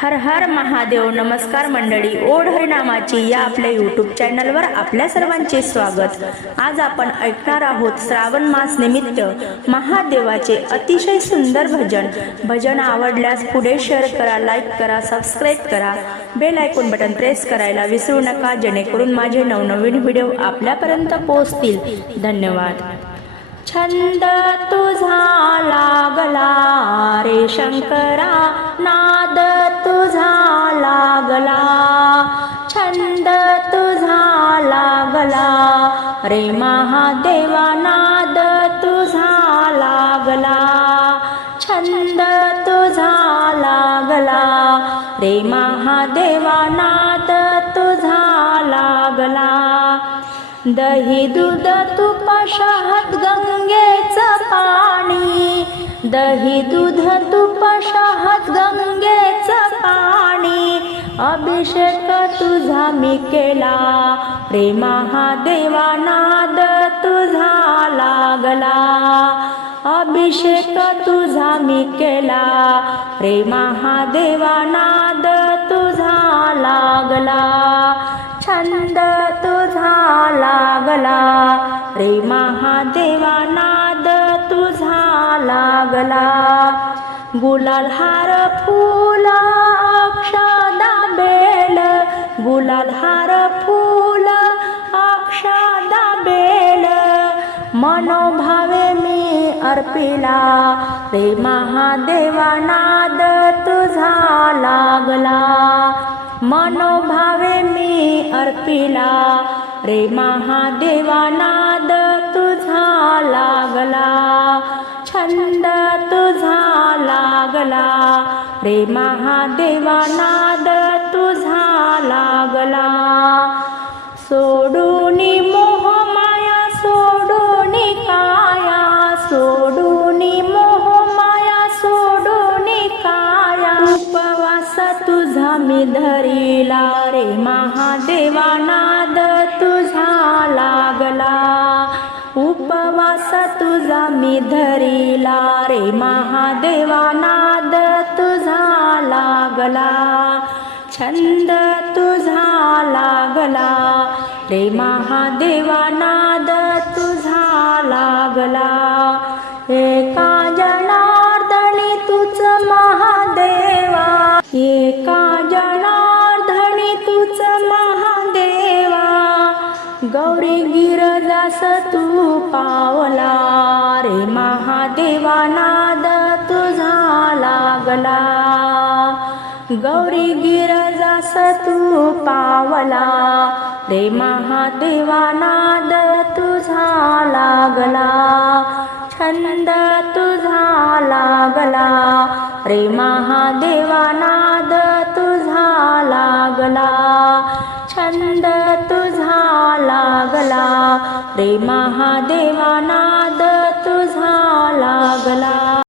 हर हर महादेव नमस्कार मंडळी. ओढ हरिनामाची या आपल्या यूट्यूब चॅनलवर आपल्या सर्वांचे स्वागत. आज आपण ऐकणार आहोत श्रावण मास निमित्त महादेवाचे अतिशय सुंदर भजन. भजन आवडल्यास पुढे शेअर करा लाईक करा सबस्क्राईब करा. बेल आयकॉन बटन प्रेस करायला विसरू नका जेणेकरून माझे नवनवीन व्हिडिओ आपल्यापर्यंत पोहोचतील. धन्यवाद. छंद तुझा लागला रे शंकरा. छंद तुझा लागला. रे महादेवा नाद तुझा लागला. छंद तुझा लागला. रे महादेवा नाद तुझा लागला. दही दूध तुप शहद गंगेचं पाणी. दही दूध तुप शहद अभिषेक तुझा मी केला. प्रेमा हा देवानाद तुझा लागला. अभिषेक तुझा मी केला. रे हा देवानाद तुझा लागला. छंद तुझा लागला. रे हा देवानाद तुझा लागला. गुलाल हार फुला मनोभावे मी अर्पिला. रे महादेवा नाद तुझा लागला. मनोभावे मी अर्पिला. रे महादेवा नाद तुझा लागला. छंद तुझा लागला. रे महादेवा नाद तुझा लागला. मी धरिला रे महादेवा नाद तुझा लागला. उपवास तुझा मी धरिला रे महादेवा नाद तुझा लागला. छंद तुझा लागला रे महादेवा नाद तुझा लागला. एका गौरी गिरजास तू पावला रे महादेवा नाद तुझा लागला. गौरी गिरजास तू पावला रे महादेवा नाद तुझा लागला. छंद तुझा लागला रे महादेवा नाद तुझा लागला. रे महादेवानाद तुझा लागला.